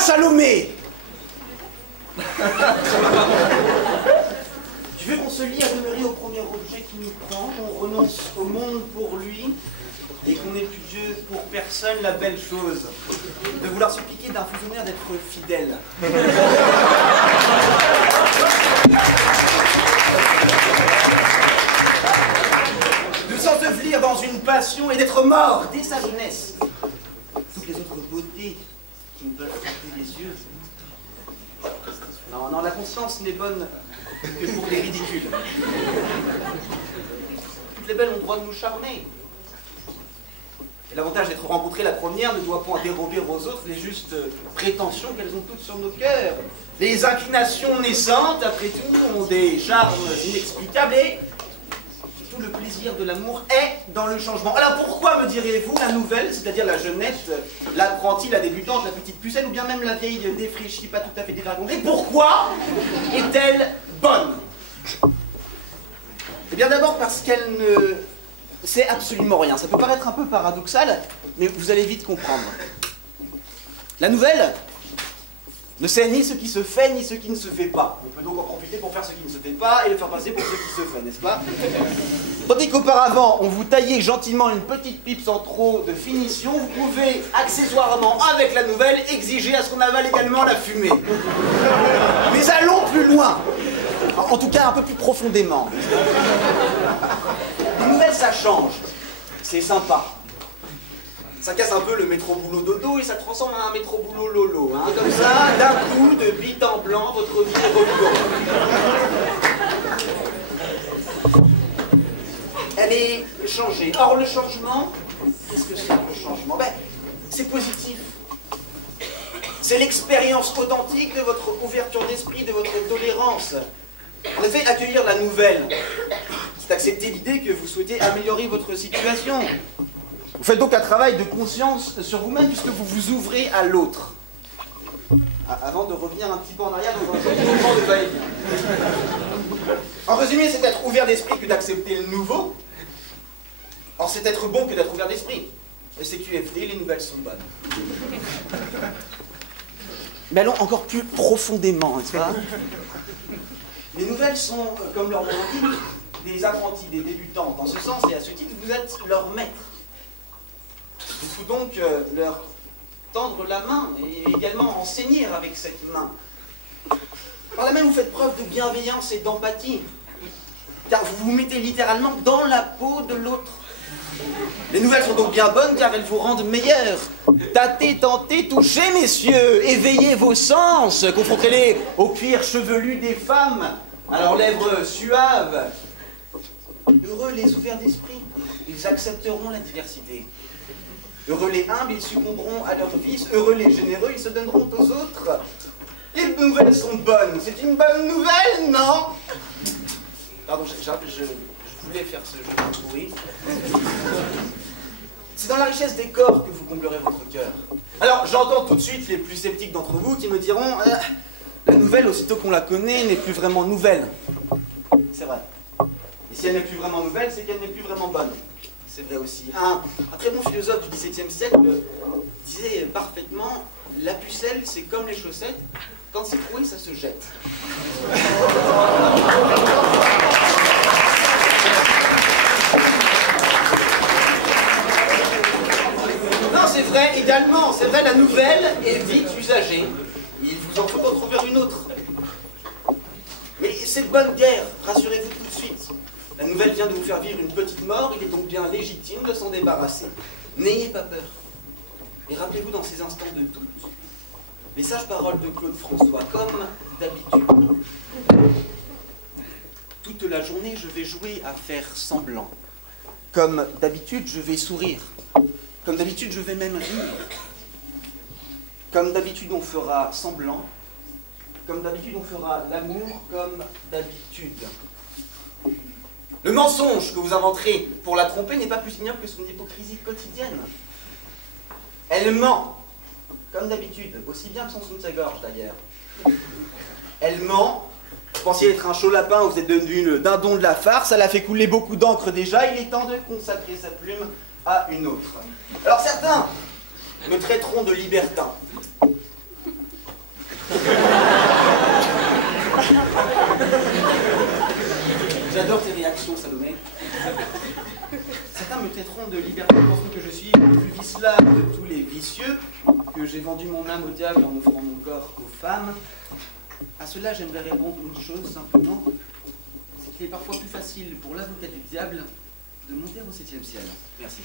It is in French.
Salomé. Tu veux qu'on se lie à demeurer au premier objet qui nous prend, qu'on renonce au monde pour lui, et qu'on ait plus Dieu pour personne, la belle chose de vouloir suppliquer d'un fonctionnaire d'être fidèle. De s'ensevelir dans une passion et d'être mort dès sa jeunesse. Toutes les autres beautés qui nous peuvent frapper les yeux. Non, non, la conscience n'est bonne que pour les ridicules. Toutes les belles ont le droit de nous charmer. Et l'avantage d'être rencontré la première ne doit point dérober aux autres les justes prétentions qu'elles ont toutes sur nos cœurs. Les inclinations naissantes, après tout, ont des charmes inexplicables et tout le plaisir de l'amour est dans le changement. Alors pourquoi, me direz-vous, la nouvelle, c'est-à-dire la jeunette, l'apprentie, la débutante, la petite pucelle, ou bien même la vieille défraîchie, pas tout à fait dévergondée, pourquoi est-elle bonne? Eh bien d'abord parce qu'elle ne sait absolument rien. Ça peut paraître un peu paradoxal, mais vous allez vite comprendre. La nouvelle ne sait ni ce qui se fait, ni ce qui ne se fait pas. On peut donc en profiter pour faire ce qui ne se fait pas et le faire passer pour ce qui se fait, n'est-ce pas? Tandis qu'auparavant, on vous taillait gentiment une petite pipe sans trop de finition, vous pouvez accessoirement, avec la nouvelle, exiger à ce qu'on avale également la fumée. Mais allons plus loin. En tout cas, un peu plus profondément. Les nouvelles, ça change. C'est sympa. Ça casse un peu le métro-boulot-dodo et ça transforme en un métro-boulot-lolo. Hein. Comme ça, d'un coup, de but en blanc, votre vie est revolue. Elle est changée. Or, le changement, qu'est-ce que c'est le changement? Ben, c'est positif. C'est l'expérience authentique de votre ouverture d'esprit, de votre tolérance. En effet, accueillir la nouvelle, c'est accepter l'idée que vous souhaitez améliorer votre situation. Vous faites donc un travail de conscience sur vous-même puisque vous vous ouvrez à l'autre. Avant de revenir un petit peu en arrière dans un mouvement de va-et-vient. En résumé, c'est être ouvert d'esprit que d'accepter le nouveau. Or, c'est être bon que d'être ouvert d'esprit. Le CQFD, les nouvelles sont bonnes. Mais allons encore plus profondément, n'est-ce pas? Les nouvelles sont, comme leur nom l'indique, des apprentis, des débutants. En ce sens, et à ce titre, vous êtes leur maître. Il faut donc leur tendre la main et également enseigner avec cette main. Par là même, vous faites preuve de bienveillance et d'empathie. Car vous vous mettez littéralement dans la peau de l'autre. Les nouvelles sont donc bien bonnes car elles vous rendent meilleurs. Tâtez, tentez, touchez, messieurs. Éveillez vos sens. Confrontez-les au cuir chevelu des femmes, à leurs lèvres suaves. Heureux les ouverts d'esprit, ils accepteront la diversité. Heureux les humbles, ils succomberont à leurs vices. Heureux les généreux, ils se donneront aux autres. Les nouvelles sont bonnes. C'est une bonne nouvelle, non? Pardon, je voulais faire ce jeu pourri. C'est dans la richesse des corps que vous comblerez votre cœur. Alors, j'entends tout de suite les plus sceptiques d'entre vous qui me diront la nouvelle, aussitôt qu'on la connaît, n'est plus vraiment nouvelle. C'est vrai. Et si elle n'est plus vraiment nouvelle, c'est qu'elle n'est plus vraiment bonne. C'est vrai aussi. Un très bon philosophe du XVIIe siècle disait parfaitement « La pucelle, c'est comme les chaussettes, quand c'est troué, ça se jette. » Non, c'est vrai, également, c'est vrai, la nouvelle est vite usagée. Il vous en faut en trouver une autre. Mais c'est de bonne guerre, rassurez-vous tout de suite. La nouvelle vient de vous faire vivre une petite mort, il est donc bien légitime de s'en débarrasser. N'ayez pas peur. Et rappelez-vous dans ces instants de doute, les sages paroles de Claude François, comme d'habitude. Toute la journée, je vais jouer à faire semblant. Comme d'habitude, je vais sourire. Comme d'habitude, je vais même rire. Comme d'habitude, on fera semblant. Comme d'habitude, on fera l'amour comme d'habitude. Le mensonge que vous inventerez pour la tromper n'est pas plus ignoble que son hypocrisie quotidienne. Elle ment, comme d'habitude, aussi bien que son sous de sa gorge d'ailleurs. Elle ment. Vous pensiez être un chaud lapin, vous êtes devenu le dindon de la farce, elle a fait couler beaucoup d'encre déjà, il est temps de consacrer sa plume à une autre. Alors certains me traiteront de libertin. J'adore tes réactions, Salomé. Certains me traiteront de libertin, pensant que je suis le plus vicelard de tous les vicieux, que j'ai vendu mon âme au diable en offrant mon corps aux femmes. À cela, j'aimerais répondre une chose simplement, c'est qu'il est parfois plus facile pour l'avocat du diable de monter au 7e ciel. Merci.